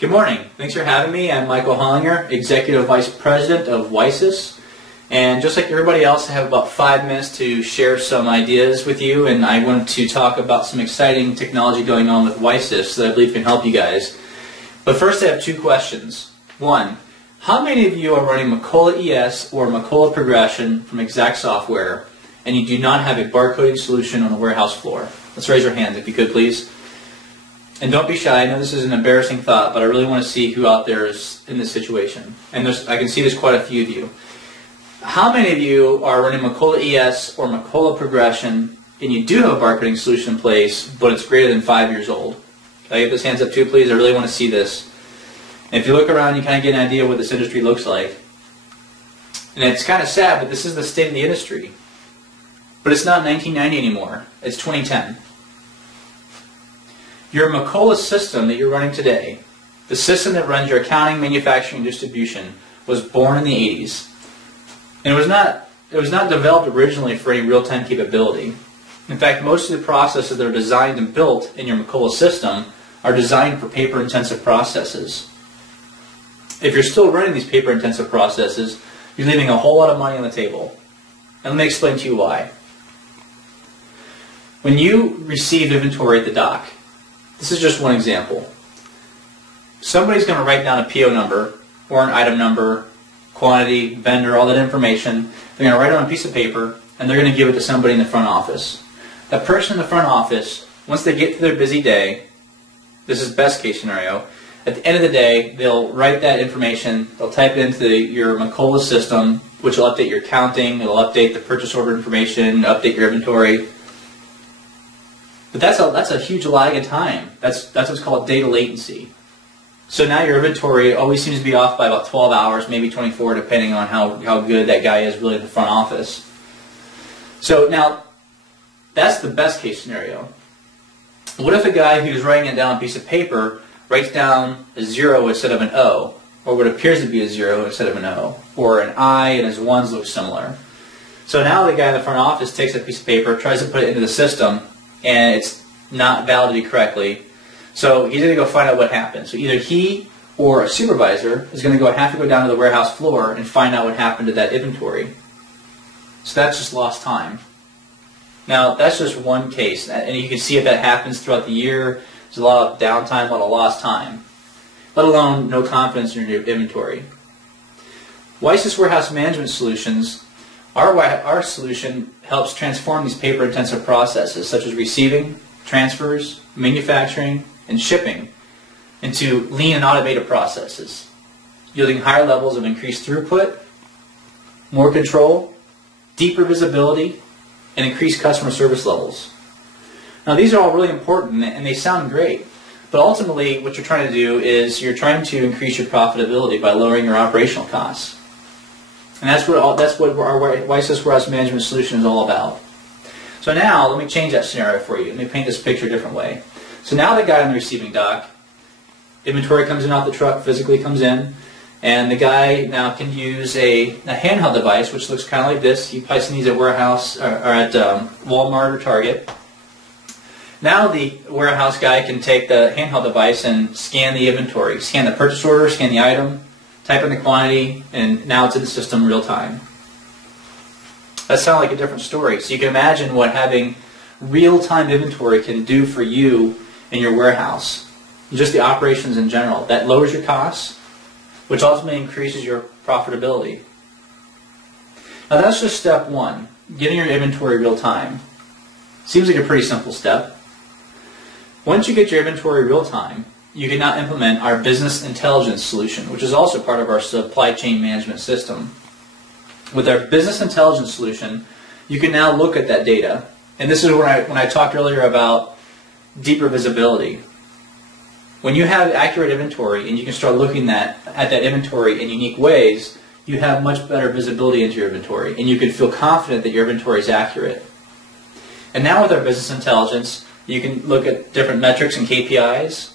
Good morning. Thanks for having me. I'm Michael Hollinger, Executive Vice President of WISIS. And just like everybody else, I have about 5 minutes to share some ideas with you, and I want to talk about some exciting technology going on with WISIS that I believe can help you guys. But first I have 2 questions. 1, how many of you are running Macola ES or Macola Progression from Exact Software and you do not have a barcoding solution on the warehouse floor? Let's raise your hands if you could, please. And don't be shy. I know this is an embarrassing thought, but I really want to see who out there is in this situation. And I can see there's quite a few of you. How many of you are running Macola ES or Macola Progression and you do have a barcoding solution in place, but it's greater than 5 years old? Can I get those hands up too, please? I really want to see this. And if you look around, you kind of get an idea what this industry looks like. And it's kind of sad, but this is the state of the industry. But it's not 1990 anymore. It's 2010. Your Macola system that you're running today, the system that runs your accounting, manufacturing, and distribution, was born in the 80s. And it was not developed originally for any real-time capability. In fact, most of the processes that are designed and built in your Macola system are designed for paper-intensive processes. If you're still running these paper-intensive processes, you're leaving a whole lot of money on the table. And let me explain to you why. When you receive inventory at the dock, this is just one example. Somebody's going to write down a PO number or an item number, quantity, vendor, all that information. They're going to write it on a piece of paper and they're going to give it to somebody in the front office. That person in the front office, once they get to their busy day, this is best case scenario, at the end of the day, they'll write that information, they'll type it into your Macola system, which will update your accounting, it'll update the purchase order information, update your inventory. But that's a huge lag in time. That's what's called data latency. So now your inventory always seems to be off by about 12 hours, maybe 24, depending on how good that guy is really in the front office. So now, that's the best case scenario. What if a guy who's writing it down on a piece of paper writes down a 0 instead of an O, or what appears to be a 0 instead of an O, or an I and his 1s look similar? So now the guy in the front office takes that piece of paper, tries to put it into the system, and it's not validated correctly. So he's going to go find out what happened. So either he or a supervisor is going to have to go down to the warehouse floor and find out what happened to that inventory. So that's just lost time. Now that's just one case, and you can see if that happens throughout the year. There's a lot of downtime, a lot of lost time, let alone no confidence in your inventory. WISIS Warehouse Management Solutions, our solution helps transform these paper-intensive processes such as receiving, transfers, manufacturing, and shipping into lean and automated processes, yielding higher levels of increased throughput, more control, deeper visibility, and increased customer service levels. Now these are all really important and they sound great, but ultimately what you're trying to do is you're trying to increase your profitability by lowering your operational costs. And that's what our WISIS Warehouse Management Solution is all about. So now, let me change that scenario for you. Let me paint this picture a different way. So now the guy on the receiving dock, inventory comes in off the truck, physically comes in, and the guy now can use a handheld device, which looks kind of like this. He probably needs at warehouse or at Walmart or Target. Now the warehouse guy can take the handheld device and scan the inventory, scan the purchase order, scan the item, type in the quantity, and now it's in the system real time. That sounds like a different story. So you can imagine what having real-time inventory can do for you in your warehouse, and just the operations in general. That lowers your costs, which ultimately increases your profitability. Now that's just step 1, getting your inventory real time. Seems like a pretty simple step. Once you get your inventory real time, you can now implement our business intelligence solution, which is also part of our supply chain management system. With our business intelligence solution, you can now look at that data. And this is when I talked earlier about deeper visibility. When you have accurate inventory and you can start looking at that inventory in unique ways, you have much better visibility into your inventory and you can feel confident that your inventory is accurate. And now with our business intelligence, you can look at different metrics and KPIs.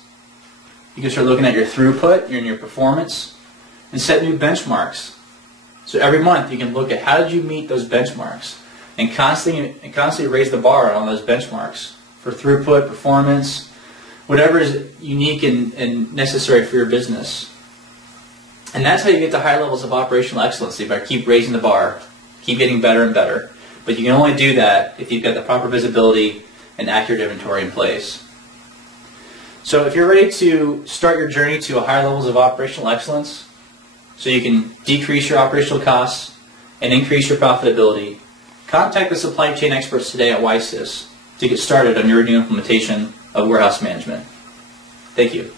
You can start looking at your throughput and your performance and set new benchmarks. So every month you can look at how did you meet those benchmarks and constantly raise the bar on those benchmarks for throughput, performance, whatever is unique and necessary for your business. And that's how you get to higher levels of operational excellency, by keep raising the bar, keep getting better and better. But you can only do that if you've got the proper visibility and accurate inventory in place. So if you're ready to start your journey to higher levels of operational excellence, so you can decrease your operational costs and increase your profitability, contact the supply chain experts today at WiSys to get started on your new implementation of warehouse management. Thank you.